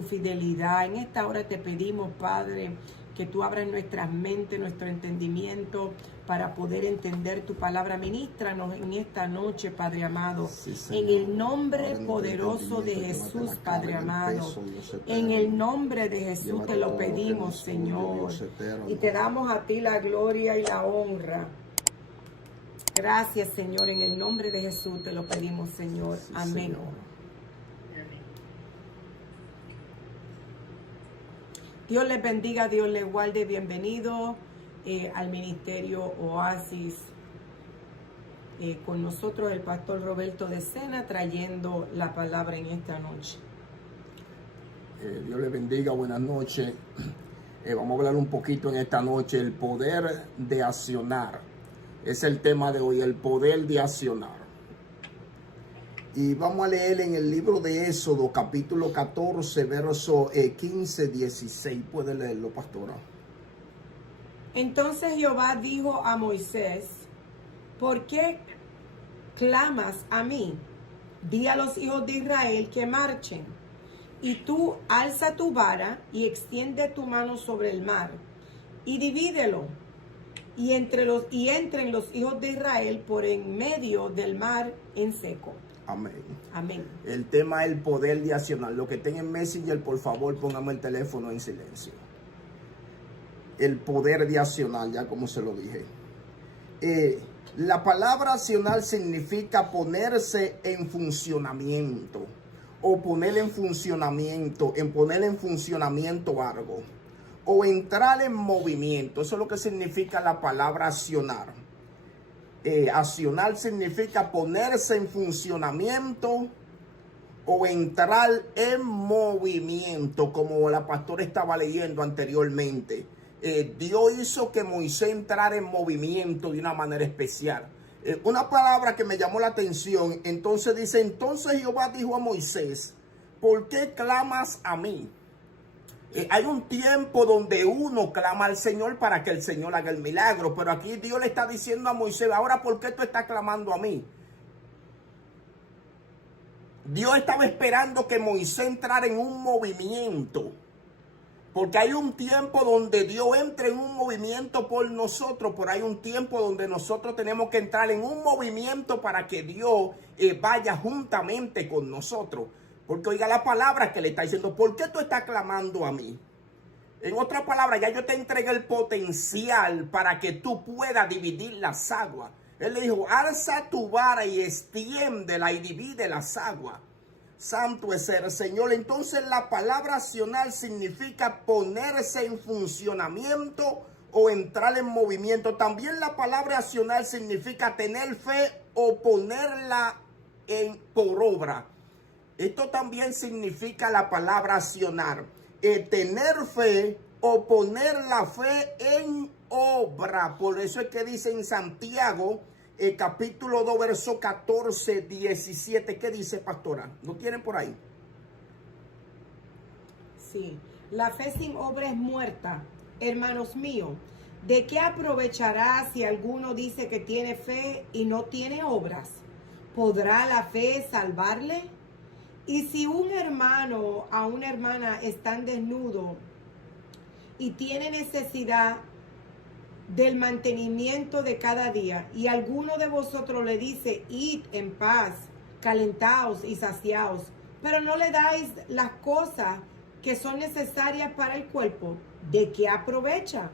tu fidelidad. En esta hora te pedimos, Padre, que tú abras nuestras mentes, nuestro entendimiento para poder entender tu palabra. Ministranos en esta noche, Padre amado, Sí, en el nombre poderoso de Jesús, Padre amado. En el nombre de Jesús te lo pedimos, Señor, y te damos a ti la gloria y la honra. Gracias, Señor, en el nombre de Jesús te lo pedimos, Señor. Sí, Amén. Señor. Dios les bendiga, Dios les guarde. Bienvenido al Ministerio Oasis. Con nosotros el pastor Roberto de Sena trayendo la palabra en esta noche. Dios les bendiga, buenas noches. Vamos a hablar un poquito en esta noche, el poder de accionar. Es el tema de hoy, el poder de accionar. Y vamos a leer en el libro de Éxodo, capítulo 14, verso 15, 16. ¿Puede leerlo, pastora? Entonces Jehová dijo a Moisés: ¿por qué clamas a mí? Di a los hijos de Israel que marchen. Y tú alza tu vara y extiende tu mano sobre el mar y divídelo. Y entren los hijos de Israel por en medio del mar en seco. Amén. Amén. El tema es el poder de accionar. Los que estén en Messenger, por favor, póngame el teléfono en silencio. El poder de accionar, ya como se lo dije. La palabra accionar significa ponerse en funcionamiento. O poner en funcionamiento, algo. O entrar en movimiento. Eso es lo que significa la palabra accionar. Accionar significa ponerse en funcionamiento o entrar en movimiento, como la pastora estaba leyendo anteriormente. Dios hizo que Moisés entrara en movimiento de una manera especial. Una palabra que me llamó la atención, entonces dice, entonces Jehová dijo a Moisés, ¿por qué clamas a mí? Hay un tiempo donde uno clama al Señor para que el Señor haga el milagro. Pero aquí Dios le está diciendo a Moisés, ahora ¿por qué tú estás clamando a mí? Dios estaba esperando que Moisés entrara en un movimiento. Porque hay un tiempo donde Dios entra en un movimiento por nosotros. Pero hay un tiempo donde nosotros tenemos que entrar en un movimiento para que Dios vaya juntamente con nosotros. Porque oiga la palabra que le está diciendo, ¿por qué tú estás clamando a mí? En otras palabras, ya yo te entregué el potencial para que tú puedas dividir las aguas. Él le dijo, alza tu vara y extiéndela y divide las aguas. Santo es el Señor. Entonces la palabra accionar significa ponerse en funcionamiento o entrar en movimiento. También la palabra accionar significa tener fe o ponerla por obra. Esto también significa la palabra accionar. Tener fe o poner la fe en obra. Por eso es que dice en Santiago, capítulo 2, verso 14, 17. ¿Qué dice, pastora? ¿Lo tienen por ahí? Sí. La fe sin obra es muerta. Hermanos míos, ¿de qué aprovechará si alguno dice que tiene fe y no tiene obras? ¿Podrá la fe salvarle? Y si un hermano o una hermana están desnudos y tiene necesidad del mantenimiento de cada día, y alguno de vosotros le dice, id en paz, calentaos y saciaos, pero no le dais las cosas que son necesarias para el cuerpo, ¿de qué aprovecha?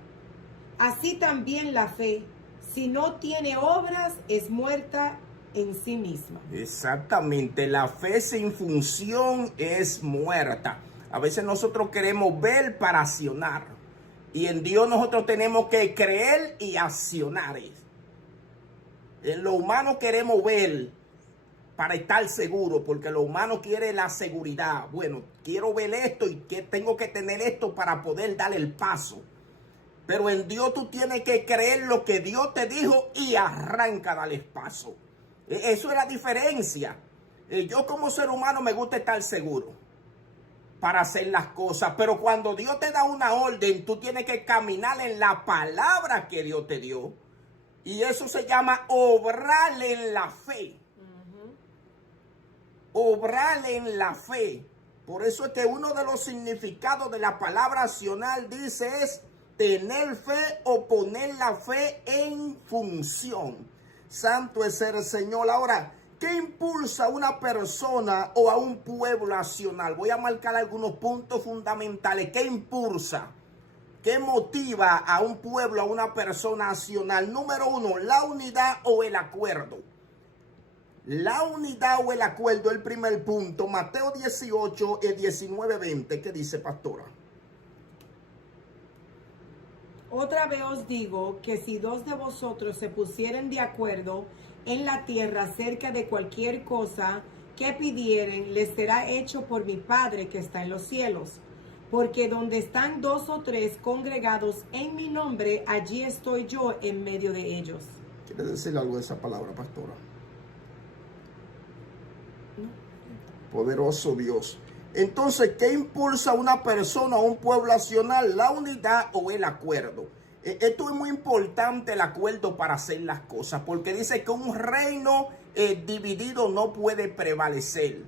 Así también la fe, si no tiene obras, es muerta en sí misma. Exactamente, la fe sin función es muerta. A veces nosotros queremos ver para accionar. Y en Dios nosotros tenemos que creer y accionar. En lo humano queremos ver para estar seguro, porque lo humano quiere la seguridad. Bueno, quiero ver esto y que tengo que tener esto para poder dar el paso. Pero en Dios tú tienes que creer lo que Dios te dijo y arranca, dale paso. Eso es la diferencia. Yo como ser humano me gusta estar seguro para hacer las cosas. Pero cuando Dios te da una orden, tú tienes que caminar en la palabra que Dios te dio. Y eso se llama obrar en la fe. Obrar en la fe. Por eso es que uno de los significados de la palabra accionar dice es tener fe o poner la fe en función. Santo es el Señor. Ahora, ¿qué impulsa a una persona o a un pueblo a accionar? Voy a marcar algunos puntos fundamentales. ¿Qué impulsa? ¿Qué motiva a un pueblo, a una persona a accionar? Número uno, la unidad o el acuerdo. La unidad o el acuerdo, el primer punto. Mateo 18, 19, 20. ¿Qué dice, pastora? Otra vez os digo que si dos de vosotros se pusieren de acuerdo en la tierra acerca de cualquier cosa que pidieren, les será hecho por mi Padre que está en los cielos. Porque donde están dos o tres congregados en mi nombre, allí estoy yo en medio de ellos. ¿Quiere decir algo de esa palabra, pastora? Poderoso Dios. Entonces, ¿qué impulsa a una persona o un pueblo a accionar? ¿La unidad o el acuerdo? Esto es muy importante, el acuerdo, para hacer las cosas, porque dice que un reino dividido no puede prevalecer.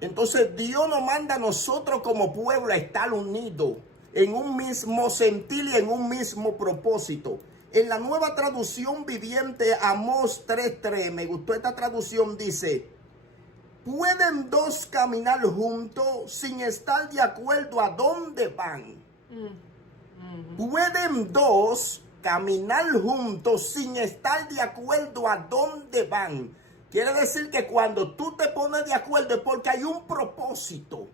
Entonces, Dios nos manda a nosotros como pueblo a estar unidos en un mismo sentir y en un mismo propósito. En la Nueva Traducción Viviente, Amós 3:3, me gustó esta traducción, dice: ¿pueden dos caminar juntos sin estar de acuerdo a dónde van? ¿Pueden dos caminar juntos sin estar de acuerdo a dónde van? Quiere decir que cuando tú te pones de acuerdo es porque hay un propósito,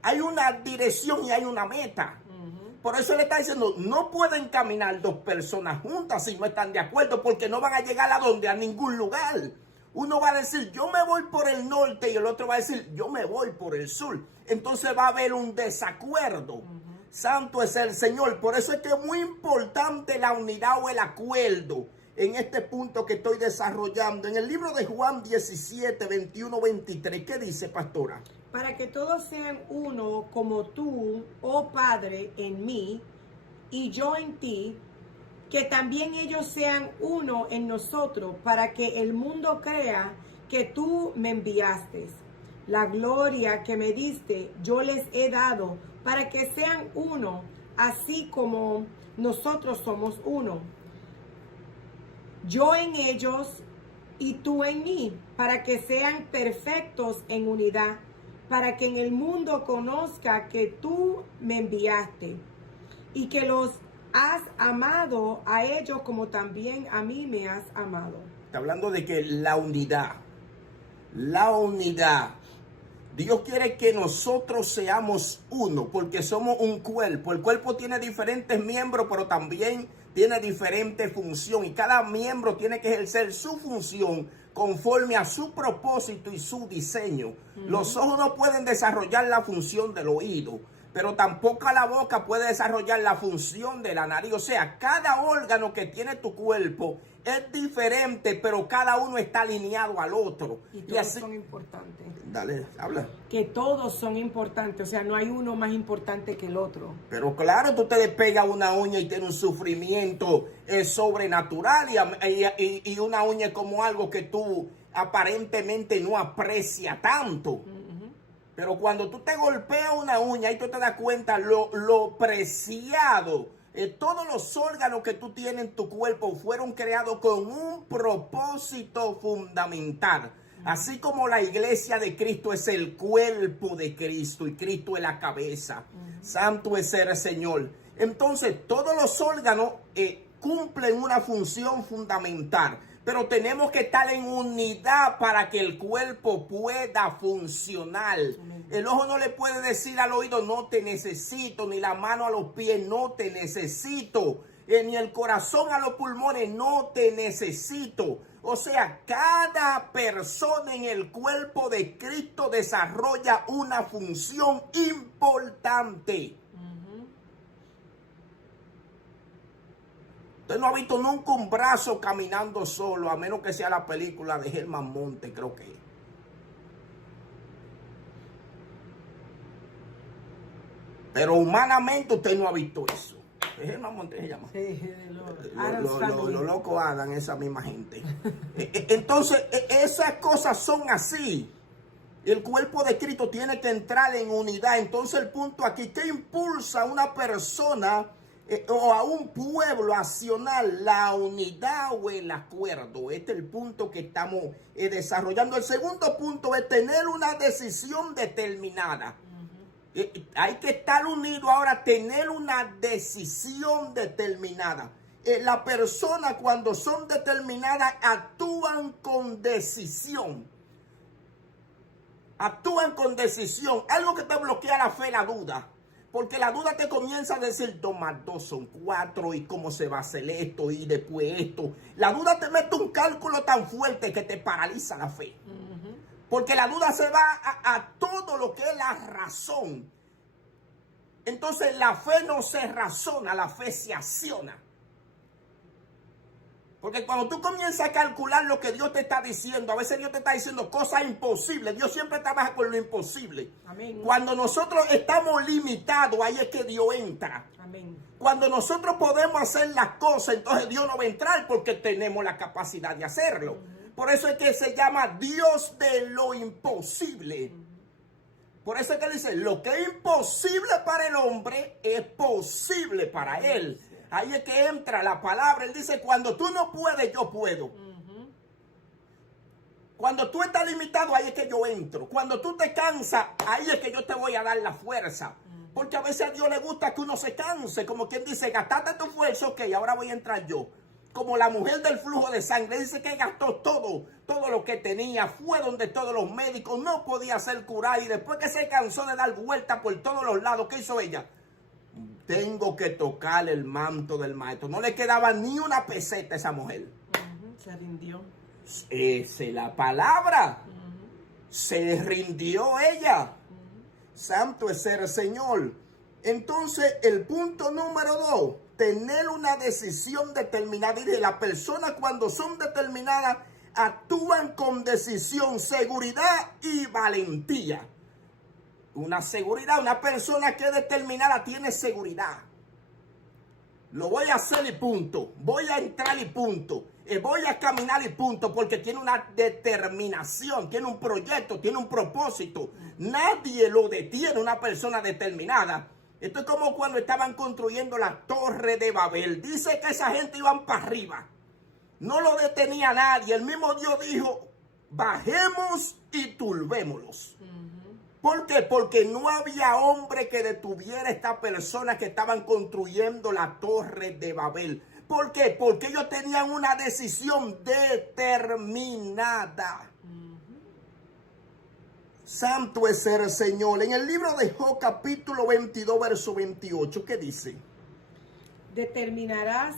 hay una dirección y hay una meta. Por eso le está diciendo, no pueden caminar dos personas juntas si no están de acuerdo, porque no van a llegar a dónde, a ningún lugar. Uno va a decir, yo me voy por el norte, y el otro va a decir, yo me voy por el sur. Entonces va a haber un desacuerdo. Santo es el Señor. Por eso es que es muy importante la unidad o el acuerdo en este punto que estoy desarrollando. En el libro de Juan 17, 21, 23, ¿qué dice, pastora? Para que todos sean uno como tú, oh Padre, en mí y yo en ti, que también ellos sean uno en nosotros, para que el mundo crea que tú me enviaste. La gloria que me diste, yo les he dado, para que sean uno, así como nosotros somos uno. Yo en ellos y tú en mí, para que sean perfectos en unidad, para que en el mundo conozca que tú me enviaste y que los has amado a ellos como también a mí me has amado. Está hablando de que la unidad. Dios quiere que nosotros seamos uno, porque somos un cuerpo. El cuerpo tiene diferentes miembros, pero también tiene diferente función. Y cada miembro tiene que ejercer su función conforme a su propósito y su diseño. Los ojos no pueden desarrollar la función del oído, pero tampoco la boca puede desarrollar la función de la nariz. O sea, cada órgano que tiene tu cuerpo es diferente, pero cada uno está alineado al otro. Y todos son importantes. Dale, habla. Que todos son importantes, o sea, no hay uno más importante que el otro. Pero claro, tú te despegas una uña y tienes un sufrimiento sobrenatural y una uña es como algo que tú aparentemente no aprecias tanto. Pero cuando tú te golpeas una uña y tú te das cuenta lo preciado, todos los órganos que tú tienes en tu cuerpo fueron creados con un propósito fundamental. Así como la iglesia de Cristo es el cuerpo de Cristo y Cristo es la cabeza. Santo es el Señor. Entonces, todos los órganos cumplen una función fundamental. Pero tenemos que estar en unidad para que el cuerpo pueda funcionar. El ojo no le puede decir al oído, no te necesito, ni la mano a los pies, no te necesito, ni el corazón a los pulmones, no te necesito. O sea, cada persona en el cuerpo de Cristo desarrolla una función importante. Usted no ha visto nunca un brazo caminando solo, a menos que sea la película de Germán Monte, creo que. Pero humanamente usted no ha visto eso. Germán Monte se llama. Sí, Los locos Adam, esa misma gente. Entonces, esas cosas son así. El cuerpo de Cristo tiene que entrar en unidad. Entonces el punto aquí, ¿qué impulsa a una persona o a un pueblo a accionar la unidad o el acuerdo? Este es el punto que estamos desarrollando. El segundo punto es tener una decisión determinada. Hay que estar unido ahora, tener una decisión determinada. La persona cuando son determinadas actúan con decisión. Actúan con decisión. Algo que te bloquea la fe, la duda. Porque la duda te comienza a decir, 2 más 2 son 4 y cómo se va a hacer esto y después esto. La duda te mete un cálculo tan fuerte que te paraliza la fe. Porque la duda se va a todo lo que es la razón. Entonces la fe no se razona, la fe se acciona. Porque cuando tú comienzas a calcular lo que Dios te está diciendo, a veces Dios te está diciendo cosas imposibles. Dios siempre trabaja con lo imposible. Amén. Cuando nosotros estamos limitados, ahí es que Dios entra. Amén. Cuando nosotros podemos hacer las cosas, entonces Dios no va a entrar porque tenemos la capacidad de hacerlo. Por eso es que se llama Dios de lo imposible. Por eso es que dice, lo que es imposible para el hombre es posible para él. Ahí es que entra la palabra. Él dice, cuando tú no puedes, yo puedo. Cuando tú estás limitado, ahí es que yo entro. Cuando tú te cansas, ahí es que yo te voy a dar la fuerza. Porque a veces a Dios le gusta que uno se canse. Como quien dice, gastaste tu fuerza, ok, ahora voy a entrar yo. Como la mujer del flujo de sangre, dice que gastó todo lo que tenía, fue donde todos los médicos, no podía ser curada y después que se cansó de dar vueltas por todos los lados, ¿qué hizo ella? Tengo que tocar el manto del maestro. No le quedaba ni una peseta a esa mujer. Se rindió. Esa es la palabra. Se rindió ella. Santo es el Señor. Entonces, el punto número 2, tener una decisión determinada. Y las personas cuando son determinadas actúan con decisión, seguridad y valentía. Una seguridad, una persona que es determinada tiene seguridad. Lo voy a hacer y punto. Voy a entrar y punto. Voy a caminar y punto, porque tiene una determinación, tiene un proyecto, tiene un propósito. Nadie lo detiene, una persona determinada. Esto es como cuando estaban construyendo la Torre de Babel. Dice que esa gente iban para arriba. No lo detenía nadie. El mismo Dios dijo, bajemos y turbémoslos. ¿Por qué? Porque no había hombre que detuviera a estas personas que estaban construyendo la Torre de Babel. ¿Por qué? Porque ellos tenían una decisión determinada. Santo es el Señor. En el libro de Job, capítulo 22, verso 28, ¿qué dice? Determinarás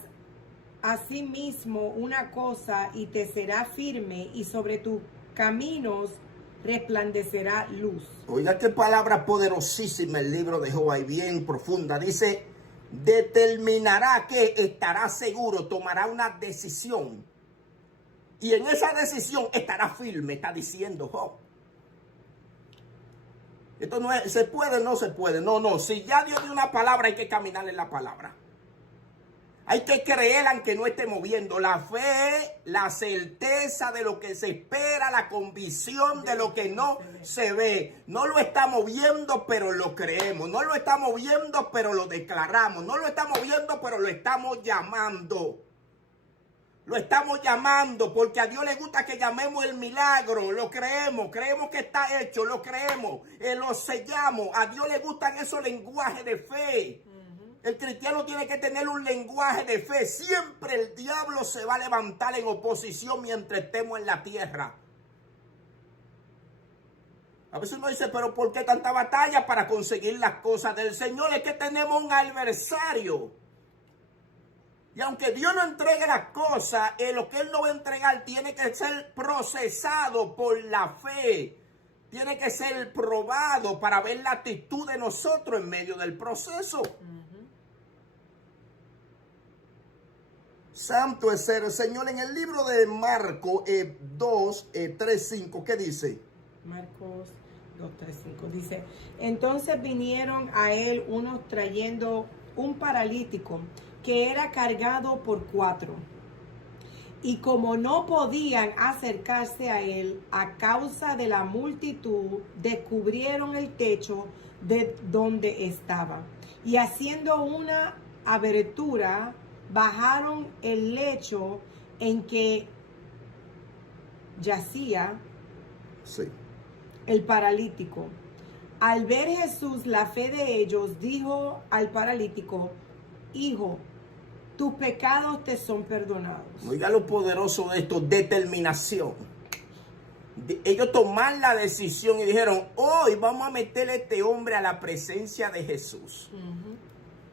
asimismo una cosa y te será firme, y sobre tus caminos resplandecerá luz. Oiga qué palabra poderosísima el libro de Job, y bien profunda. Dice, determinará que estará seguro, tomará una decisión. Y en esa decisión estará firme, está diciendo Job. Esto no es, ¿se puede o no se puede? No. Si ya Dios dio una palabra, hay que caminar en la palabra. Hay que creer aunque no esté moviendo. La fe, la certeza de lo que se espera, la convicción de lo que no se ve. No lo estamos viendo, pero lo creemos. No lo estamos viendo, pero lo declaramos. No lo estamos viendo, pero lo estamos llamando. Lo estamos llamando porque a Dios le gusta que llamemos el milagro. Lo creemos, creemos que está hecho, lo creemos, lo sellamos. A Dios le gustan esos lenguajes de fe. El cristiano tiene que tener un lenguaje de fe. Siempre el diablo se va a levantar en oposición mientras estemos en la tierra. A veces uno dice, pero ¿por qué tanta batalla para conseguir las cosas del Señor? Es que tenemos un adversario. Y aunque Dios no entregue las cosas, lo que Él no va a entregar tiene que ser procesado por la fe. Tiene que ser probado para ver la actitud de nosotros en medio del proceso. Santo es el Señor. En el libro de Marcos 2, 3, 5, ¿qué dice? Marcos 2, 3, 5 dice, entonces vinieron a él unos trayendo un paralítico que era cargado por 4. Y como no podían acercarse a él a causa de la multitud, descubrieron el techo de donde estaba. Y haciendo una abertura, bajaron el lecho en que yacía Sí. el paralítico. Al ver Jesús la fe de ellos, dijo al paralítico: Hijo, tus pecados te son perdonados. Oiga lo poderoso de esto, determinación. Ellos tomaron la decisión y dijeron, hoy vamos a meter a este hombre a la presencia de Jesús.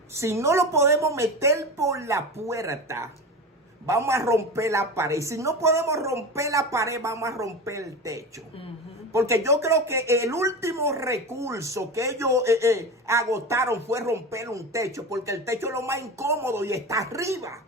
Si no lo podemos meter por la puerta, vamos a romper la pared. Si no podemos romper la pared, vamos a romper el techo. Porque yo creo que el último recurso que ellos agotaron fue romper un techo, porque el techo es lo más incómodo y está arriba.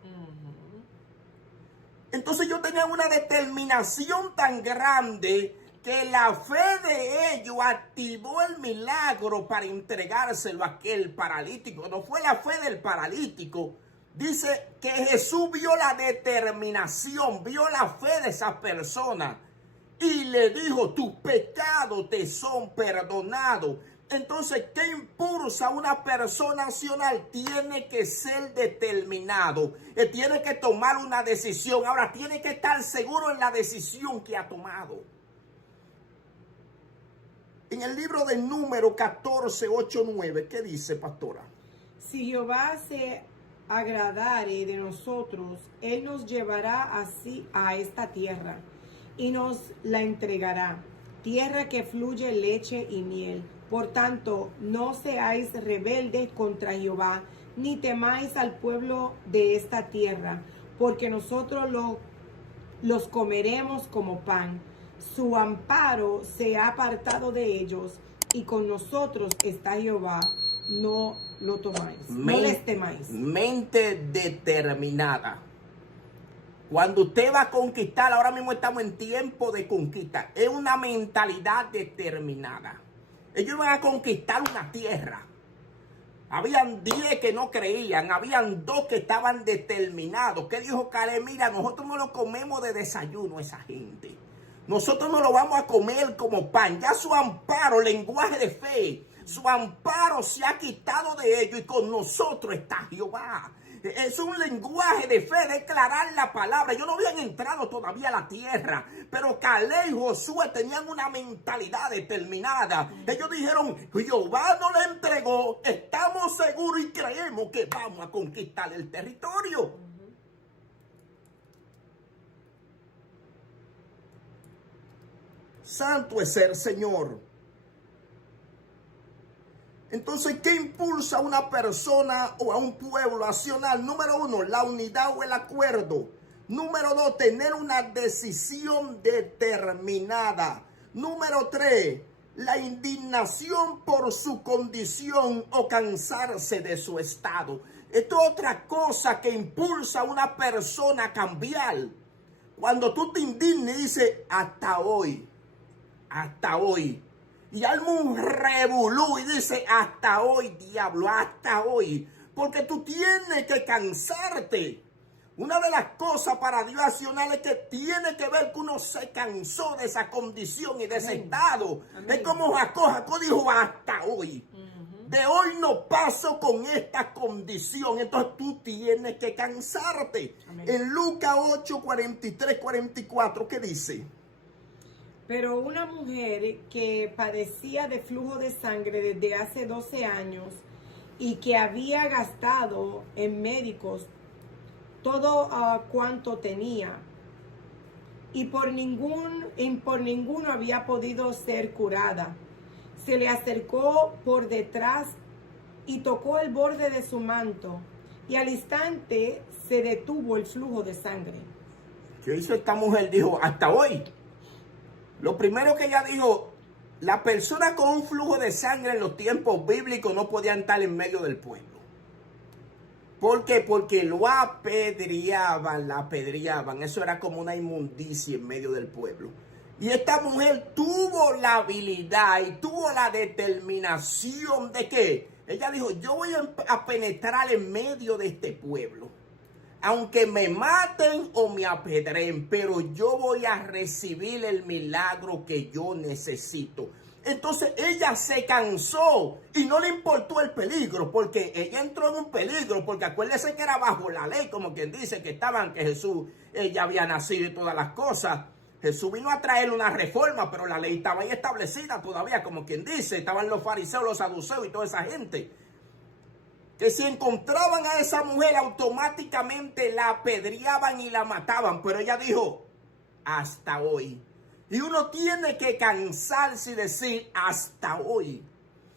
Entonces ellos tenían una determinación tan grande que la fe de ellos activó el milagro para entregárselo a aquel paralítico. No fue la fe del paralítico. Dice que Jesús vio la determinación, vio la fe de esa persona. Y le dijo, tus pecados te son perdonados. Entonces, ¿qué impulsa a una persona nacional? Tiene que ser determinado. Tiene que tomar una decisión. Ahora, tiene que estar seguro en la decisión que ha tomado. En el libro de Número 14, 8, 9, ¿qué dice, pastora? Si Jehová se agradare de nosotros, Él nos llevará así a esta tierra y nos la entregará, tierra que fluye leche y miel. Por tanto, no seáis rebeldes contra Jehová, ni temáis al pueblo de esta tierra, porque nosotros los comeremos como pan. Su amparo se ha apartado de ellos, y con nosotros está Jehová. No lo tomáis, no les temáis. Mente determinada. Cuando usted va a conquistar, ahora mismo estamos en tiempo de conquista. Es una mentalidad determinada. Ellos van a conquistar una tierra. Habían 10 que no creían, habían 2 que estaban determinados. ¿Qué dijo Caleb? Mira, nosotros no lo comemos de desayuno esa gente. Nosotros no lo vamos a comer como pan. Ya su amparo, lenguaje de fe, su amparo se ha quitado de ellos y con nosotros está Jehová. Es un lenguaje de fe, declarar la palabra. Ellos no habían entrado todavía a la tierra, pero Caleb y Josué tenían una mentalidad determinada. Ellos dijeron, Jehová nos la entregó, estamos seguros y creemos que vamos a conquistar el territorio. Santo es el Señor. Entonces, ¿qué impulsa a una persona o a un pueblo a accionar? Número 1, la unidad o el acuerdo. Número 2, tener una decisión determinada. Número 3, la indignación por su condición o cansarse de su estado. Esto es otra cosa que impulsa a una persona a cambiar. Cuando tú te indignes y dices, hasta hoy. Y alma un revolú y dice, hasta hoy, diablo, hasta hoy. Porque tú tienes que cansarte. Una de las cosas para Dios accionar es que tiene que ver que uno se cansó de esa condición y de ese estado. Amén. Es como Jacob dijo, hasta hoy. De hoy no paso con esta condición. Entonces tú tienes que cansarte. Amén. En Lucas 8, 43, 44, ¿qué dice? Pero una mujer que padecía de flujo de sangre desde hace 12 años y que había gastado en médicos todo cuanto tenía y por ninguno había podido ser curada, se le acercó por detrás y tocó el borde de su manto, y al instante se detuvo el flujo de sangre. ¿Qué hizo esta mujer? Dijo, hasta hoy. Lo primero que ella dijo, la persona con un flujo de sangre en los tiempos bíblicos no podían estar en medio del pueblo. ¿Por qué? Porque lo apedreaban, la apedreaban. Eso era como una inmundicia en medio del pueblo. Y esta mujer tuvo la habilidad y tuvo la determinación de que ella dijo, yo voy a penetrar en medio de este pueblo. aunque me maten o me apedreen, pero yo voy a recibir el milagro que yo necesito. Entonces ella se cansó y no le importó el peligro, porque ella entró en un peligro, porque acuérdese que era bajo la ley, como quien dice, que Jesús, ella había nacido y todas las cosas. Jesús vino a traer una reforma, pero la ley estaba ahí establecida todavía, como quien dice, estaban los fariseos, los saduceos y toda esa gente. Que si encontraban a esa mujer automáticamente la apedreaban y la mataban, pero ella dijo, hasta hoy. Y uno tiene que cansarse y decir hasta hoy.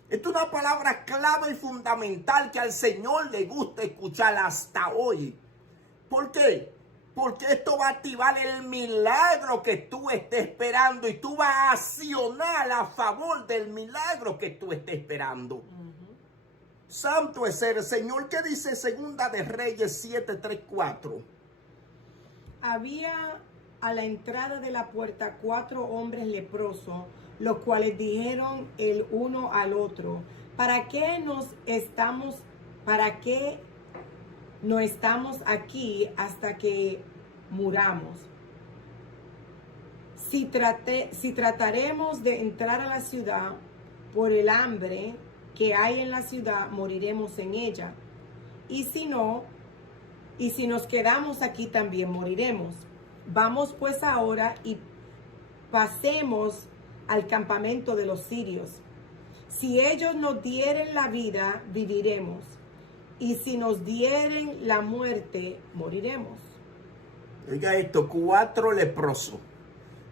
Esto es una palabra clave y fundamental que al Señor le gusta escuchar, hasta hoy. ¿Por qué? Porque esto va a activar el milagro que tú estés esperando y tú vas a accionar a favor del milagro que tú estés esperando. Santo es el Señor. ¿Qué dice Segunda de Reyes 7:3-4? Había a la entrada de la puerta 4 hombres leprosos, los cuales dijeron el uno al otro, ¿para qué no estamos aquí hasta que muramos? Si trataremos de entrar a la ciudad por el hambre que hay en la ciudad, moriremos en ella. Y si nos quedamos aquí, también moriremos. Vamos pues ahora y pasemos al campamento de los sirios. Si ellos nos dieren la vida, viviremos. Y si nos dieren la muerte, moriremos. Oiga esto, 4 leprosos.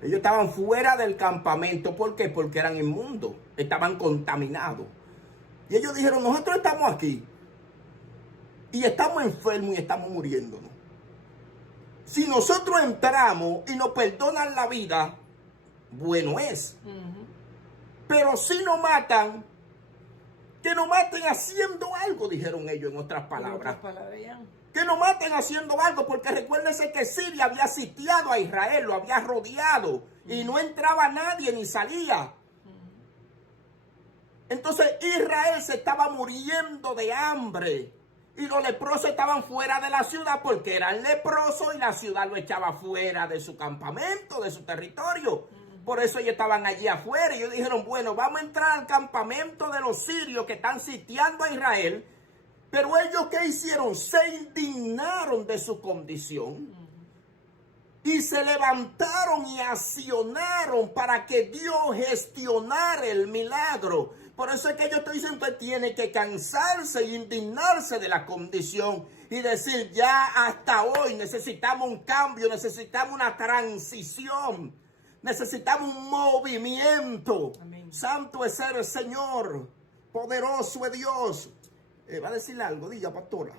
Ellos estaban fuera del campamento. ¿Por qué? Porque eran inmundos. Estaban contaminados. Y ellos dijeron, nosotros estamos aquí. Y estamos enfermos y estamos muriéndonos. Si nosotros entramos y nos perdonan la vida, bueno es. Pero si nos matan, que nos maten haciendo algo, dijeron ellos en otras palabras. Que nos maten haciendo algo, porque recuérdense que Siria había sitiado a Israel, lo había rodeado, y no entraba nadie ni salía. Entonces Israel se estaba muriendo de hambre. Y los leprosos estaban fuera de la ciudad porque eran leprosos y la ciudad lo echaba fuera de su campamento, de su territorio. Por eso ellos estaban allí afuera. Y ellos dijeron, bueno, vamos a entrar al campamento de los sirios que están sitiando a Israel. Pero ellos, ¿qué hicieron? Se indignaron de su condición. Y se levantaron y accionaron para que Dios gestionara el milagro. Por eso es que yo estoy diciendo que tiene que cansarse e indignarse de la condición y decir, ya hasta hoy necesitamos un cambio, necesitamos una transición, necesitamos un movimiento. Amén. Santo es el Señor, poderoso es Dios. ¿Va a decir algo? Diga, pastora.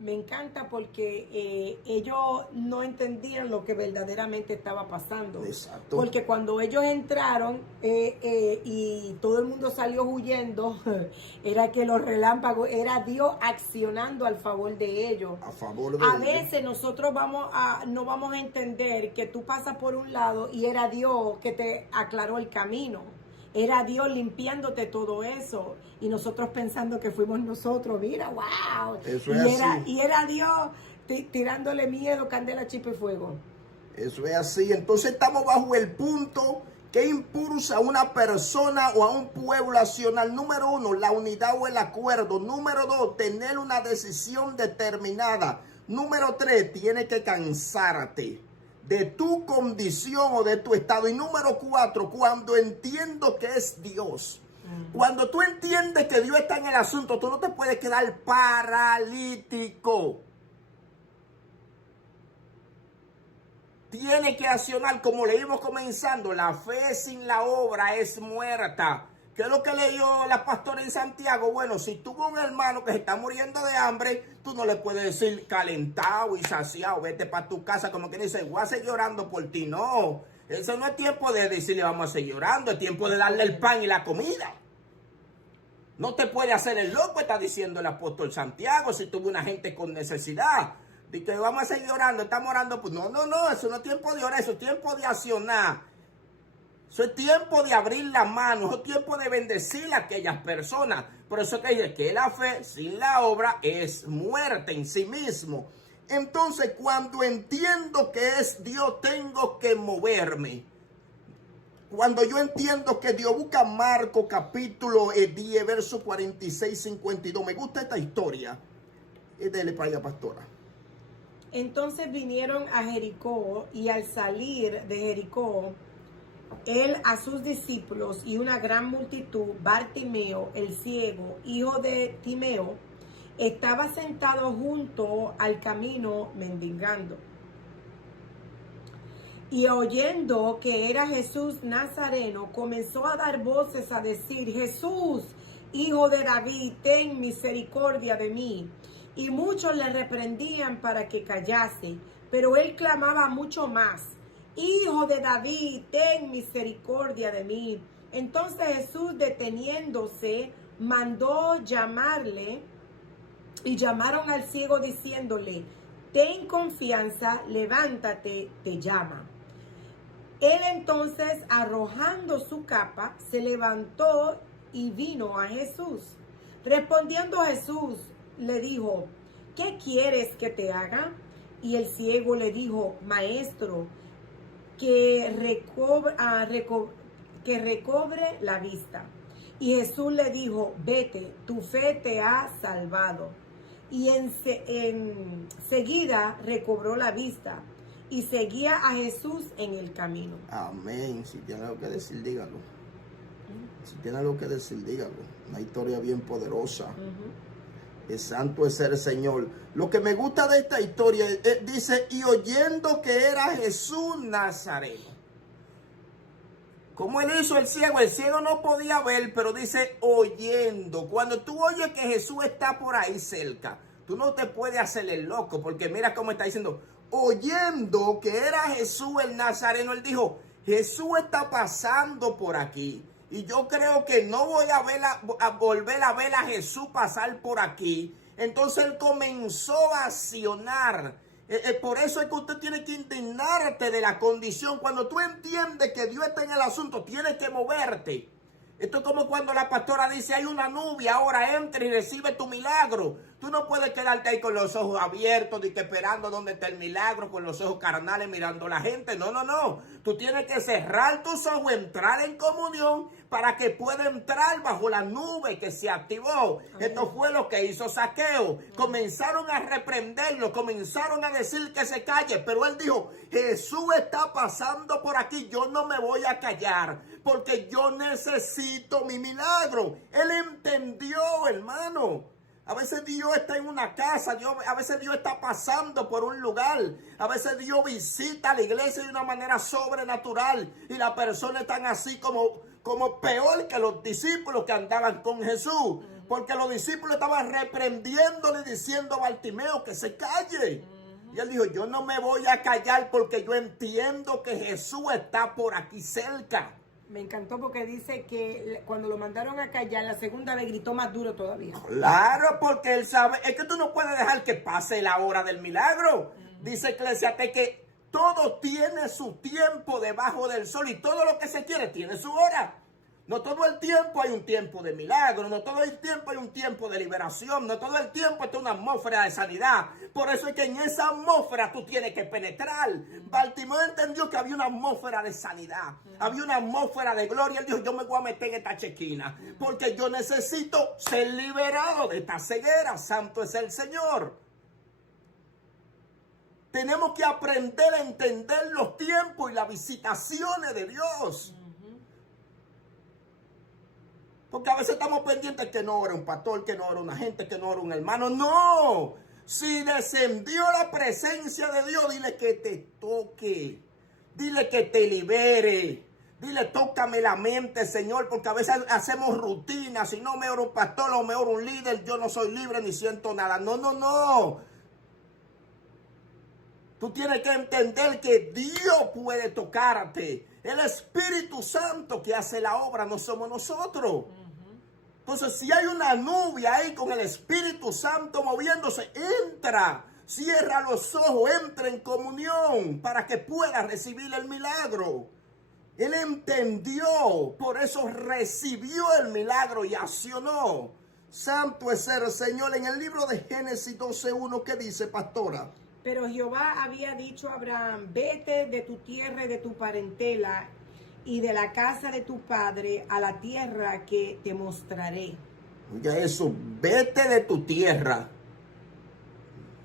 Me encanta porque ellos no entendían lo que verdaderamente estaba pasando. Exacto. Porque cuando ellos entraron y todo el mundo salió huyendo, era que los relámpagos, era Dios accionando al favor de ellos. A favor de ellos. A veces nosotros no vamos a entender que tú pasas por un lado y era Dios que te aclaró el camino. Era Dios limpiándote todo eso. Y nosotros pensando que fuimos nosotros. Mira, wow. Eso es así. Y era Dios tirándole miedo, candela, chispa y fuego. Eso es así. Entonces estamos bajo el punto que impulsa a una persona o a un pueblo a accionar. Número 1, la unidad o el acuerdo. Número 2, tener una decisión determinada. Número 3, tiene que cansarte de tu condición o de tu estado. Y número 4, cuando entiendo que es Dios. Cuando tú entiendes que Dios está en el asunto, tú no te puedes quedar paralítico. Tiene que accionar, como leímos comenzando, la fe sin la obra es muerta. ¿Qué es lo que leyó la pastora en Santiago? Bueno, si tuvo un hermano que se está muriendo de hambre, tú no le puedes decir calentado y saciado, vete para tu casa, como que dice, voy a seguir llorando por ti. No, eso no es tiempo de decirle vamos a seguir llorando, es tiempo de darle el pan y la comida. No te puede hacer el loco, está diciendo el apóstol Santiago, si tuvo una gente con necesidad. Dice, vamos a seguir orando, estamos orando. Pues no, eso no es tiempo de orar, eso es tiempo de accionar. Eso es tiempo de abrir la mano, eso es tiempo de bendecir a aquellas personas. Por eso que dice que la fe sin la obra es muerte en sí mismo. Entonces, cuando entiendo que es Dios, tengo que moverme. Cuando yo entiendo que Dios, busca Marcos capítulo 10, verso 46, 52. Me gusta esta historia. Dele para allá, pastora. Entonces vinieron a Jericó, y al salir de Jericó, él a sus discípulos y una gran multitud, Bartimeo, el ciego, hijo de Timeo, estaba sentado junto al camino mendigando. Y oyendo que era Jesús Nazareno, comenzó a dar voces a decir: Jesús, hijo de David, ten misericordia de mí. Y muchos le reprendían para que callase, pero él clamaba mucho más: Hijo de David, ten misericordia de mí. Entonces Jesús, deteniéndose, mandó llamarle, y llamaron al ciego diciéndole: ten confianza, levántate, te llama. Él entonces, arrojando su capa, se levantó y vino a Jesús. Respondiendo Jesús, le dijo: ¿qué quieres que te haga? Y el ciego le dijo: Maestro, que recobre la vista. Y Jesús le dijo: vete, tu fe te ha salvado. Y enseguida recobró la vista y seguía a Jesús en el camino. Amén. Si tiene algo que decir, dígalo. Si tiene algo que decir, dígalo. Una historia bien poderosa. El santo es el Señor. Lo que me gusta de esta historia dice: y oyendo que era Jesús Nazareno. ¿Cómo él hizo el ciego? El ciego no podía ver, pero dice oyendo. Cuando tú oyes que Jesús está por ahí cerca, tú no te puedes hacer el loco, porque mira cómo está diciendo: oyendo que era Jesús el Nazareno. Él dijo: Jesús está pasando por aquí. Y yo creo que no voy a volver a ver a Jesús pasar por aquí. Entonces él comenzó a accionar. Por eso es que usted tiene que indignarte de la condición. Cuando tú entiendes que Dios está en el asunto, tienes que moverte. Esto es como cuando la pastora dice: hay una nube, ahora entra y recibe tu milagro. Tú no puedes quedarte ahí con los ojos abiertos y que esperando donde está el milagro, con los ojos carnales mirando a la gente. No, no, no. Tú tienes que cerrar tus ojos, entrar en comunión para que pueda entrar bajo la nube que se activó. Amén. Esto fue lo que hizo Zaqueo. Comenzaron a reprenderlo, comenzaron a decir que se calle, pero él dijo: Jesús está pasando por aquí, yo no me voy a callar, porque yo necesito mi milagro. Él entendió, hermano. A veces Dios está en una casa, a veces Dios está pasando por un lugar, a veces Dios visita a la iglesia de una manera sobrenatural y las personas están así como peor que los discípulos que andaban con Jesús, porque los discípulos estaban reprendiéndole y diciendo a Bartimeo que se calle. Y él dijo: yo no me voy a callar porque yo entiendo que Jesús está por aquí cerca. Me encantó porque dice que cuando lo mandaron a callar, la segunda vez gritó más duro todavía. Claro, porque él sabe, es que tú no puedes dejar que pase la hora del milagro. Dice Eclesiastés que todo tiene su tiempo debajo del sol y todo lo que se quiere tiene su hora. No todo el tiempo hay un tiempo de milagro, no todo el tiempo hay un tiempo de liberación, no todo el tiempo está una atmósfera de sanidad. Por eso es que en esa atmósfera tú tienes que penetrar. Bartimeo entendió que había una atmósfera de sanidad, había una atmósfera de gloria. Él dijo: yo me voy a meter en esta chequina, porque yo necesito ser liberado de esta ceguera. Santo es el Señor. Tenemos que aprender a entender los tiempos y las visitaciones de Dios. Porque a veces estamos pendientes que no era un pastor, que no era una gente, que no era un hermano. No. Si descendió la presencia de Dios, dile que te toque. Dile que te libere. Dile: tócame la mente, Señor. Porque a veces hacemos rutinas. Si no me oro un pastor o me oro un líder, yo no soy libre ni siento nada. No, no, no. Tú tienes que entender que Dios puede tocarte. El Espíritu Santo que hace la obra, no somos nosotros. Entonces, si hay una nube ahí con el Espíritu Santo moviéndose, entra, cierra los ojos, entra en comunión para que puedas recibir el milagro. Él entendió, por eso recibió el milagro y accionó. Santo es el Señor. En el libro de Génesis 12:1, ¿qué dice, pastora? Pero Jehová había dicho a Abraham, vete de tu tierra y de tu parentela y de la casa de tu padre a la tierra que te mostraré. Oiga eso, vete de tu tierra,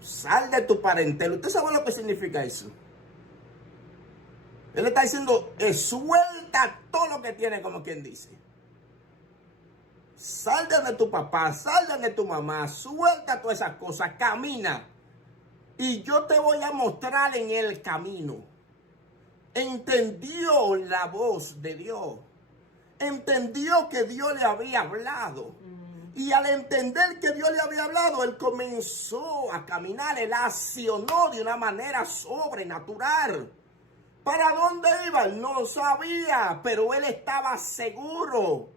sal de tu parentela. ¿Usted sabe lo que significa eso? Él está diciendo, suelta todo lo que tiene, como quien dice. Sal de tu papá, sal de tu mamá, suelta todas esas cosas, camina. Y yo te voy a mostrar en el camino. Entendió la voz de Dios. Entendió que Dios le había hablado. Y al entender que Dios le había hablado, él comenzó a caminar. Él accionó de una manera sobrenatural. ¿Para dónde iba? No sabía, pero él estaba seguro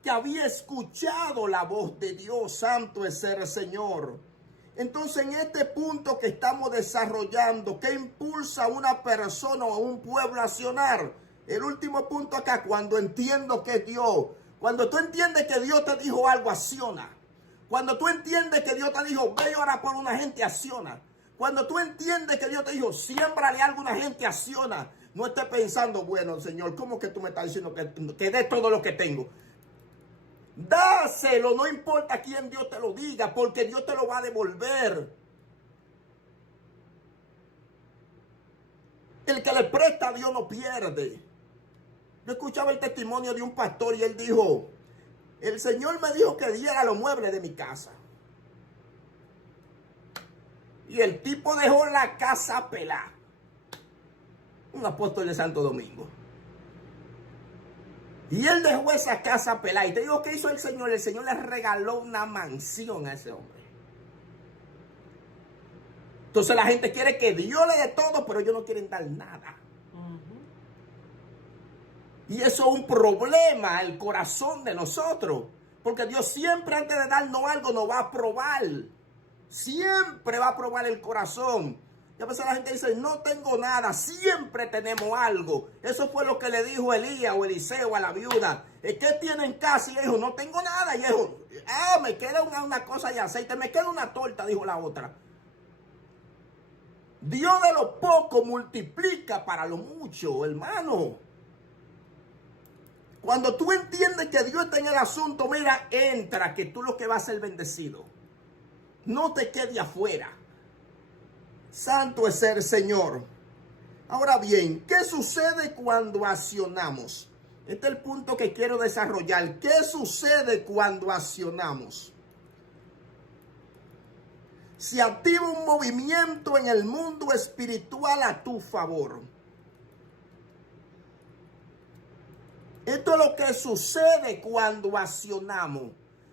que había escuchado la voz de Dios. Santo es el Señor. Entonces, en este punto que estamos desarrollando, ¿qué impulsa a una persona o a un pueblo a accionar? El último punto acá, cuando entiendo que Dios, cuando tú entiendes que Dios te dijo algo, acciona. Cuando tú entiendes que Dios te dijo, ve y ora por una gente, acciona. Cuando tú entiendes que Dios te dijo, siémbrale algo a una gente, acciona. No estés pensando, bueno, Señor, ¿cómo que tú me estás diciendo que dé todo lo que tengo? Dáselo, no importa quién Dios te lo diga, porque Dios te lo va a devolver. El que le presta a Dios no pierde. Yo escuchaba el testimonio de un pastor y él dijo, el Señor me dijo que diera los muebles de mi casa. Y el tipo dejó la casa pelada. Un apóstol de Santo Domingo. Y él dejó esa casa pelada. Y te digo, ¿qué hizo el Señor? El Señor le regaló una mansión a ese hombre. Entonces la gente quiere que Dios le dé todo, pero ellos no quieren dar nada. Y eso es un problema, el corazón de nosotros. Porque Dios siempre antes de darnos algo nos va a probar. Siempre va a probar el corazón. Y a veces la gente dice, no tengo nada, siempre tenemos algo. Eso fue lo que le dijo Elías o Eliseo a la viuda. ¿Qué tiene en casa? Y ella dijo, no tengo nada. Y ella dijo, me queda una cosa de aceite, me queda una torta, dijo la otra. Dios de lo poco multiplica para lo mucho, hermano. Cuando tú entiendes que Dios está en el asunto, mira, entra, que tú lo que vas a ser bendecido. No te quedes afuera. Santo es el Señor. Ahora bien, ¿qué sucede cuando accionamos? Este es el punto que quiero desarrollar. ¿Qué sucede cuando accionamos? Se activa un movimiento en el mundo espiritual a tu favor. Esto es lo que sucede cuando accionamos.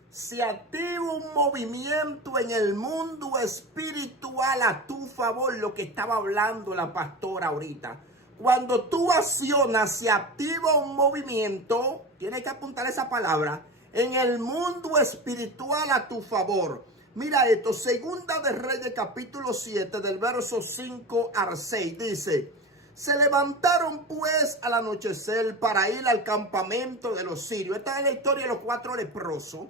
Se activa un movimiento en el mundo espiritual a tu favor, lo que estaba hablando la pastora ahorita. Cuando tú accionas, se activa un movimiento, tienes que apuntar esa palabra, en el mundo espiritual a tu favor. Mira esto, Segunda de Reyes capítulo 7 del verso 5 al 6 dice: se levantaron pues al anochecer para ir al campamento de los sirios. Esta es la historia de los 4 leprosos.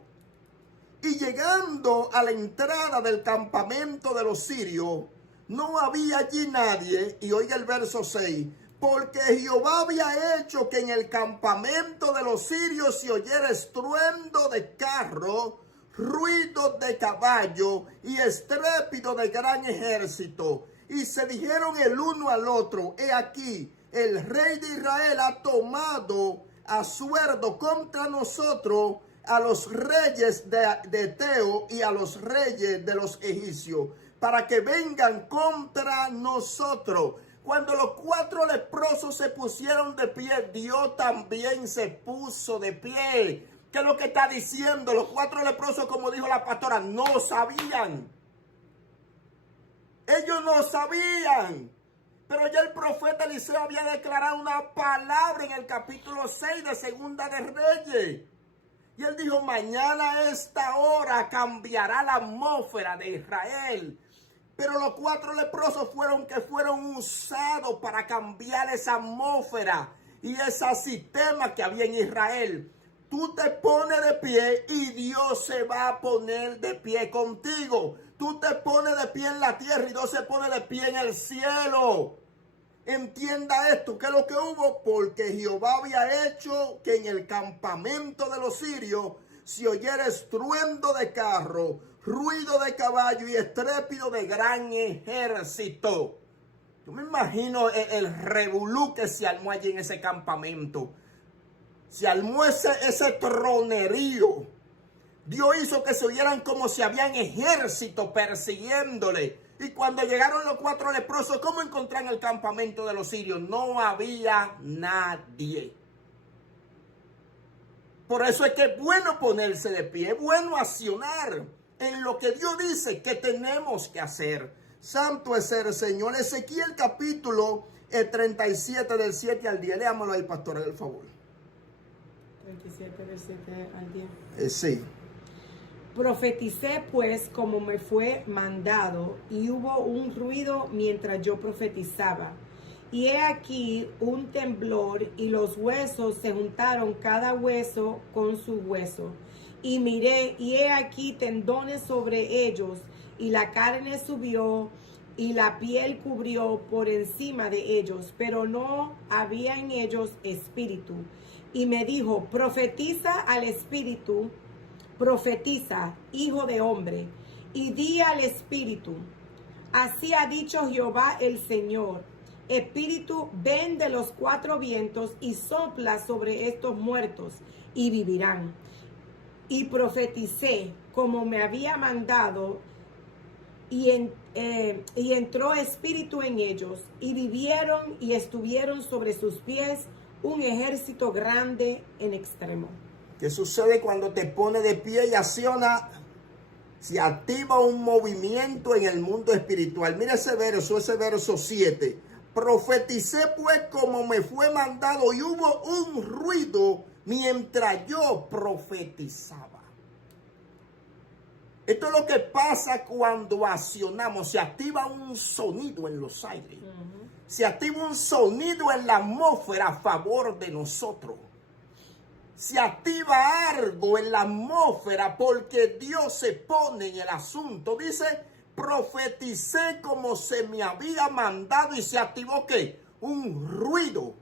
Y llegando a la entrada del campamento de los sirios, no había allí nadie. Y oiga el verso 6. Porque Jehová había hecho que en el campamento de los sirios se oyera estruendo de carro, ruido de caballo y estrépito de gran ejército. Y se dijeron el uno al otro: he aquí, el rey de Israel ha tomado a suerdo contra nosotros a los reyes de Teo y a los reyes de los egipcios, para que vengan contra nosotros. Cuando los 4 leprosos se pusieron de pie, Dios también se puso de pie. ¿Qué es lo que está diciendo? Los 4 leprosos, como dijo la pastora, no sabían. Ellos no sabían. Pero ya el profeta Eliseo había declarado una palabra en el capítulo 6 de Segunda de Reyes. Y él dijo, mañana a esta hora cambiará la atmósfera de Israel. Pero los 4 leprosos fueron usados para cambiar esa atmósfera. y ese sistema que había en Israel. Tú te pones de pie y Dios se va a poner de pie contigo. Tú te pones de pie en la tierra y Dios se pone de pie en el cielo. Entienda esto, ¿qué es lo que hubo? Porque Jehová había hecho que en el campamento de los sirios se oyera estruendo de carro, ruido de caballo y estrépito de gran ejército. Yo me imagino el revolú que se armó allí en ese campamento. Se armó ese tronerío. Dios hizo que se oyeran como si habían ejército persiguiéndole. Y cuando llegaron los 4 leprosos, ¿cómo encontraron el campamento de los sirios? No había nadie. Por eso es que es bueno ponerse de pie, es bueno accionar en lo que Dios dice que tenemos que hacer. Santo es el Señor. Ezequiel capítulo 37 del 7 al 10. Léamelo ahí, pastor, por favor. 37 del 7 al 10. Sí. Profeticé pues como me fue mandado, y hubo un ruido mientras yo profetizaba. Y he aquí un temblor, y los huesos se juntaron cada hueso con su hueso. Y miré, y he aquí tendones sobre ellos, y la carne subió, y la piel cubrió por encima de ellos, pero no había en ellos espíritu. Y me dijo, profetiza al espíritu, profetiza, hijo de hombre, y di al espíritu, así ha dicho Jehová el Señor, espíritu, ven de los 4 vientos y sopla sobre estos muertos, y vivirán. Y profeticé como me había mandado, y entró espíritu en ellos, y vivieron y estuvieron sobre sus pies un ejército grande en extremo. ¿Qué sucede cuando te pones de pie y acciona? Se activa un movimiento en el mundo espiritual. Mira ese verso 7. Profeticé pues como me fue mandado, y hubo un ruido mientras yo profetizaba. Esto es lo que pasa cuando accionamos. Se activa un sonido en los aires. Se activa un sonido en la atmósfera a favor de nosotros. Se activa algo en la atmósfera porque Dios se pone en el asunto. Dice, profeticé como se me había mandado, y se activó ¿qué? Un ruido.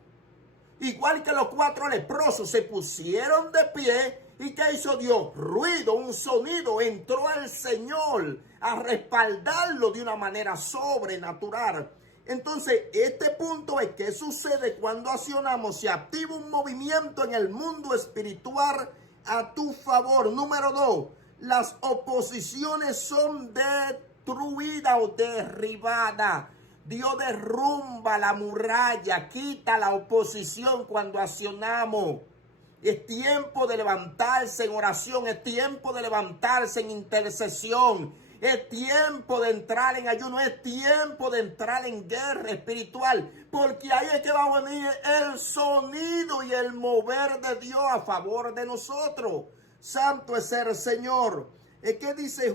Igual que los 4 leprosos se pusieron de pie. ¿Y qué hizo Dios? Ruido, un sonido. Entró el Señor a respaldarlo de una manera sobrenatural. Entonces, este punto es que sucede cuando accionamos. Se activa un movimiento en el mundo espiritual a tu favor. Número 2, las oposiciones son destruidas o derribadas. Dios derrumba la muralla, quita la oposición cuando accionamos. Es tiempo de levantarse en oración, es tiempo de levantarse en intercesión, es tiempo de entrar en ayuno, es tiempo de entrar en guerra espiritual, porque ahí es que va a venir el sonido y el mover de Dios a favor de nosotros. Santo es el Señor. ¿Qué dice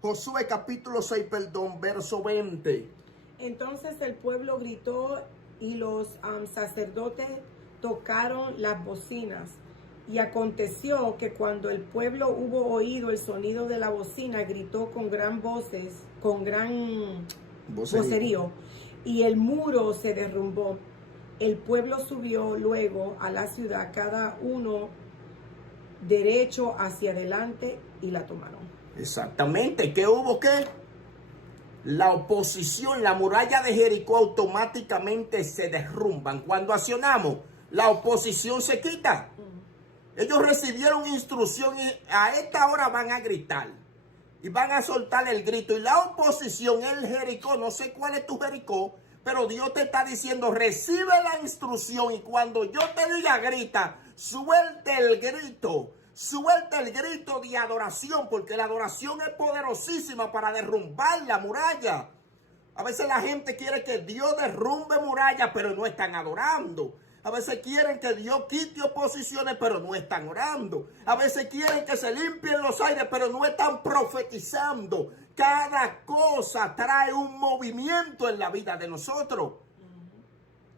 Josué capítulo 6, verso 20? Entonces el pueblo gritó, y los sacerdotes tocaron las bocinas. Y aconteció que cuando el pueblo hubo oído el sonido de la bocina, gritó con gran vocerío, y el muro se derrumbó. El pueblo subió luego a la ciudad, cada uno derecho hacia adelante, y la tomaron. Exactamente. ¿Qué hubo? ¿Qué? La oposición, la muralla de Jericó automáticamente se derrumban. Cuando accionamos, la oposición se quita. Ellos recibieron instrucción y a esta hora van a gritar. Y van a soltar el grito. Y la oposición, el Jericó, no sé cuál es tu Jericó, pero Dios te está diciendo, recibe la instrucción. Y cuando yo te diga grita, suelte el grito. Suelta el grito de adoración, porque la adoración es poderosísima para derrumbar la muralla. A veces la gente quiere que Dios derrumbe murallas, pero no están adorando. A veces quieren que Dios quite oposiciones, pero no están orando. A veces quieren que se limpien los aires, pero no están profetizando. Cada cosa trae un movimiento en la vida de nosotros.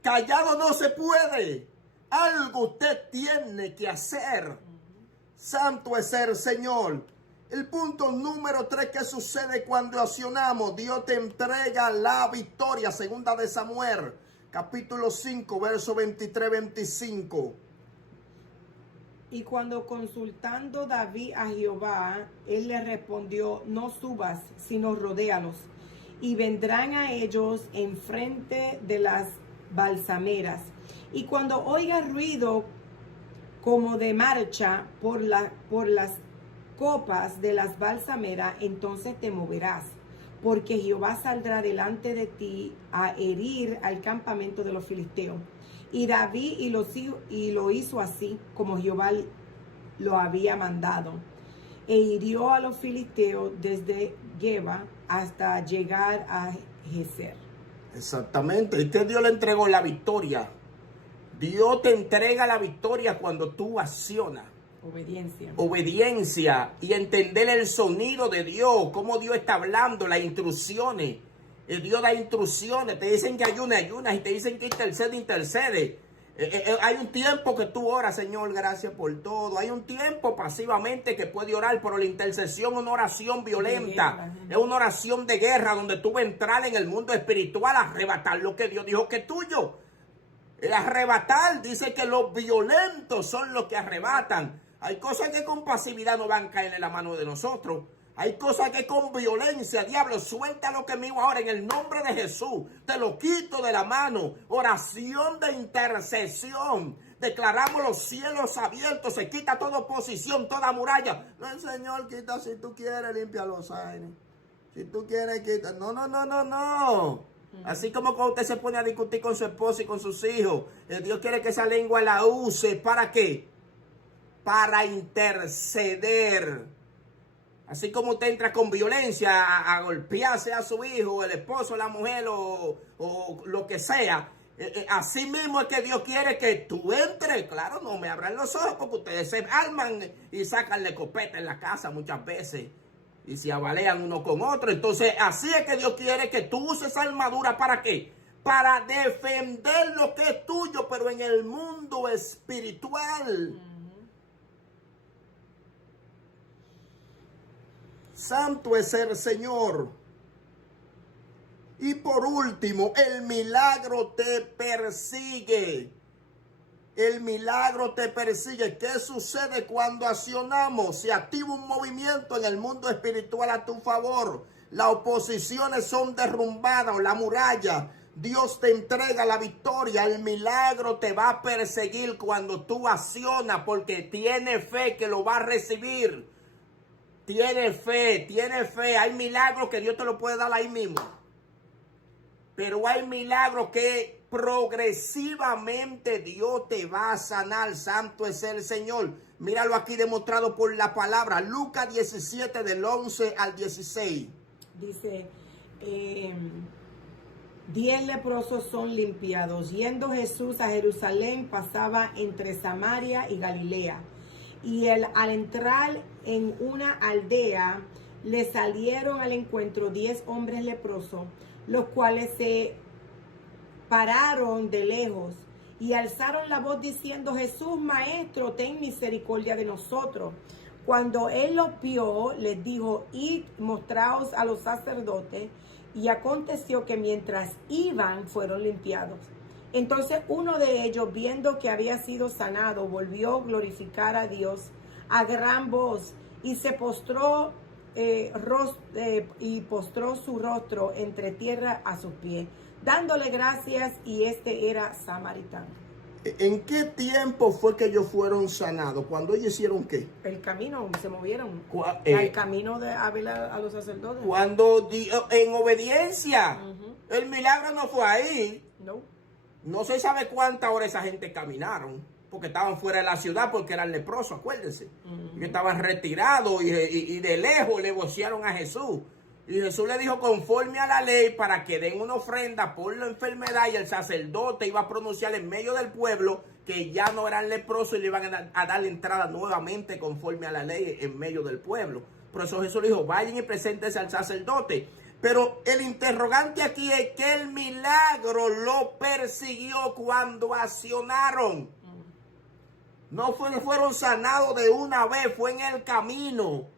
Callado no se puede. Algo usted tiene que hacer. Santo es el Señor. El punto número 3, ¿qué sucede cuando accionamos? Dios te entrega la victoria. Segunda de Samuel, capítulo 5, verso 23-25. Y cuando consultando David a Jehová, él le respondió: no subas, sino rodéalos, y vendrán a ellos enfrente de las balsameras. Y cuando oigas ruido como de marcha por las copas de las balsameras, entonces te moverás, porque Jehová saldrá delante de ti a herir al campamento de los filisteos. Y David lo hizo así como Jehová lo había mandado, e hirió a los filisteos desde Geba hasta llegar a Geser. Exactamente, es que Dios le entregó la victoria. Dios te entrega la victoria cuando tú accionas. Obediencia. Obediencia y entender el sonido de Dios, cómo Dios está hablando, las instrucciones. Dios da instrucciones, te dicen que ayunas, y te dicen que intercede. Hay un tiempo que tú oras, Señor, gracias por todo. Hay un tiempo pasivamente que puede orar, pero la intercesión es una oración violenta. Es una oración de guerra donde tú vas a entrar en el mundo espiritual a arrebatar lo que Dios dijo que es tuyo. Arrebatar, dice que los violentos son los que arrebatan. Hay cosas que con pasividad no van a caer en la mano de nosotros. Hay cosas que con violencia, diablo, suelta lo que mío ahora en el nombre de Jesús. Te lo quito de la mano. Oración de intercesión. Declaramos los cielos abiertos. Se quita toda oposición, toda muralla. No, el Señor quita, si tú quieres, limpia los aires. Si tú quieres, quita. No. Así como cuando usted se pone a discutir con su esposa y con sus hijos, Dios quiere que esa lengua la use. ¿Para qué? Para interceder. Así como usted entra con violencia a golpearse a su hijo, el esposo, la mujer o lo que sea. Así mismo es que Dios quiere que tú entres. Claro, no me abran los ojos porque ustedes se arman y sacan la escopeta en la casa muchas veces. Y se abalean uno con otro. Entonces, así es que Dios quiere que tú uses esa armadura. ¿Para qué? Para defender lo que es tuyo, pero en el mundo espiritual. Santo es el Señor. Y por último, el milagro te persigue. El milagro te persigue. ¿Qué sucede cuando accionamos? Se activa un movimiento en el mundo espiritual a tu favor. Las oposiciones son derrumbadas, la muralla. Dios te entrega la victoria. El milagro te va a perseguir cuando tú accionas, porque tiene fe que lo va a recibir. Tiene fe. Hay milagros que Dios te lo puede dar ahí mismo. Pero hay milagros que progresivamente Dios te va a sanar. Santo es el Señor. Míralo aquí demostrado por la palabra. Lucas 17 del 11 al 16. Dice, 10 leprosos son limpiados. Yendo Jesús a Jerusalén, pasaba entre Samaria y Galilea. Y al entrar en una aldea, le salieron al encuentro 10 hombres leprosos, los cuales se pararon de lejos y alzaron la voz diciendo: Jesús, Maestro, ten misericordia de nosotros. Cuando él los vio, les dijo: id, mostraos a los sacerdotes. Y aconteció que mientras iban, fueron limpiados. Entonces uno de ellos, viendo que había sido sanado, volvió a glorificar a Dios a gran voz y se postró postró su rostro entre tierra a sus pies, dándole gracias, y este era samaritano. ¿En qué tiempo fue que ellos fueron sanados? ¿Cuándo ellos hicieron qué? El camino, se movieron. El camino de hablar a los sacerdotes. Cuando en obediencia. El milagro no fue ahí. No se sabe cuántas horas esa gente caminaron, porque estaban fuera de la ciudad, porque eran leprosos, acuérdense. Y estaban retirados y de lejos le vocearon a Jesús. Y Jesús le dijo conforme a la ley para que den una ofrenda por la enfermedad, y el sacerdote iba a pronunciar en medio del pueblo que ya no eran leprosos y le iban a dar la entrada nuevamente conforme a la ley en medio del pueblo. Por eso Jesús le dijo: vayan y preséntense al sacerdote. Pero el interrogante aquí es que el milagro lo persiguió cuando accionaron. No fueron sanados de una vez, fue en el camino.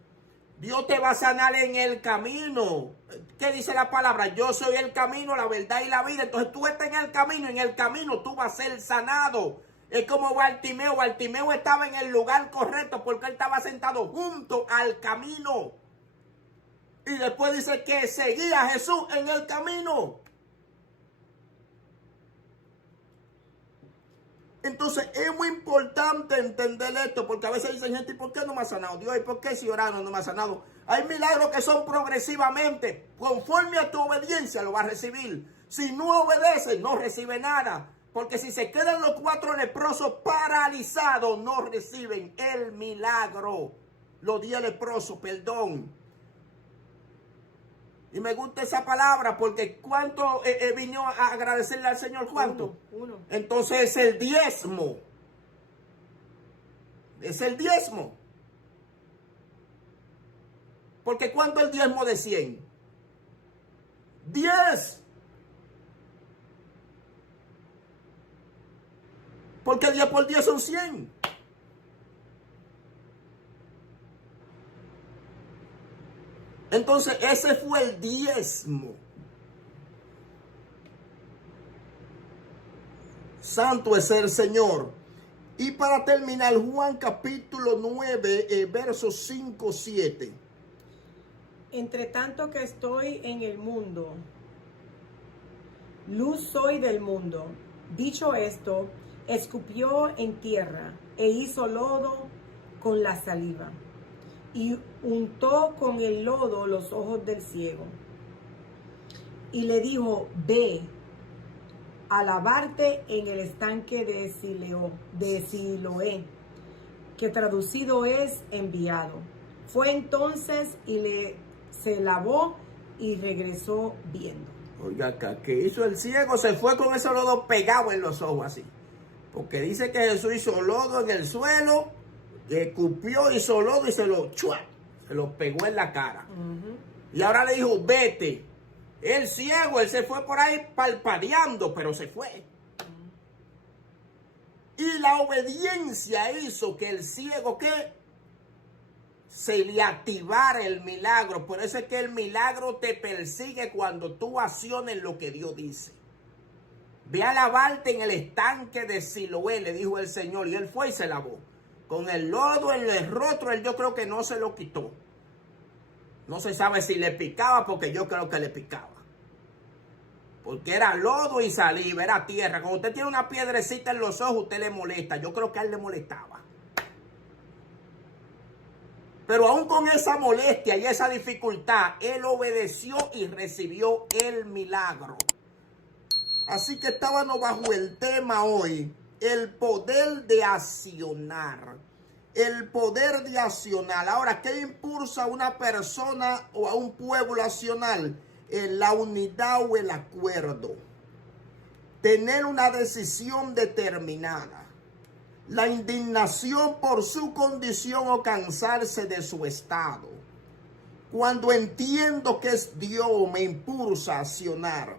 Dios te va a sanar en el camino. ¿Qué dice la palabra? Yo soy el camino, la verdad y la vida. Entonces tú estás en el camino tú vas a ser sanado. Es como Bartimeo. Bartimeo estaba en el lugar correcto porque él estaba sentado junto al camino. Y después dice que seguía a Jesús en el camino. Entonces es muy importante entender esto, porque a veces dicen gente, ¿y por qué no me ha sanado Dios? ¿Y por qué si orando no me ha sanado? Hay milagros que son progresivamente, conforme a tu obediencia lo vas a recibir. Si no obedeces, no recibe nada, porque si se quedan los 4 leprosos paralizados, no reciben el milagro. Los 10 leprosos, perdón. Y me gusta esa palabra porque ¿cuánto vino a agradecerle al Señor? ¿Cuánto? Uno. Entonces es el diezmo. Es el diezmo. Porque ¿cuánto es el diezmo de 100? 10. Porque 10 por 10 son 100. Entonces ese fue el diezmo. Santo es el Señor. Y para terminar, Juan capítulo 9, versos 5, 7. Entre tanto que estoy en el mundo, luz soy del mundo. Dicho esto, escupió en tierra e hizo lodo con la saliva. Y untó con el lodo los ojos del ciego. Y le dijo, ve a lavarte en el estanque de Siloé, que traducido es enviado. Fue entonces y se lavó y regresó viendo. Oiga acá, ¿qué hizo el ciego? Se fue con ese lodo pegado en los ojos así. Porque dice que Jesús hizo lodo en el suelo, escupió, hizo lodo y se lo pegó en la cara. Y ahora le dijo, vete. El ciego, él se fue por ahí palpadeando, pero se fue. Y la obediencia hizo que el ciego, ¿qué? Se le activara el milagro. Por eso es que el milagro te persigue cuando tú acciones lo que Dios dice. Ve a lavarte en el estanque de Siloé, le dijo el Señor. Y él fue y se lavó. Con el lodo en el rostro, él yo creo que no se lo quitó. No se sabe si le picaba, porque yo creo que le picaba. Porque era lodo y saliva, era tierra. Cuando usted tiene una piedrecita en los ojos, usted le molesta. Yo creo que a él le molestaba. Pero aún con esa molestia y esa dificultad, él obedeció y recibió el milagro. Así que estábamos bajo el tema hoy, el poder de accionar. El poder de accionar. Ahora, ¿qué impulsa a una persona o a un pueblo a accionar? La unidad o el acuerdo. Tener una decisión determinada. La indignación por su condición o cansarse de su estado. Cuando entiendo que es Dios, me impulsa a accionar.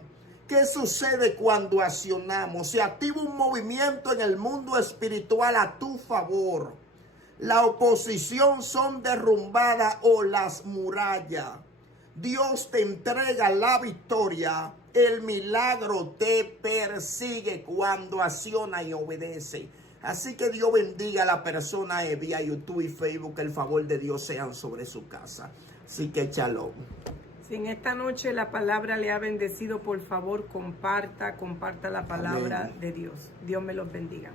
¿Qué sucede cuando accionamos? Se activa un movimiento en el mundo espiritual a tu favor. La oposición son derrumbadas o las murallas. Dios te entrega la victoria. El milagro te persigue cuando acciona y obedece. Así que Dios bendiga a la persona vía YouTube y Facebook. Que el favor de Dios sean sobre su casa. Así que shalom. Si en esta noche la palabra le ha bendecido, por favor comparta la palabra de Dios. Dios me los bendiga.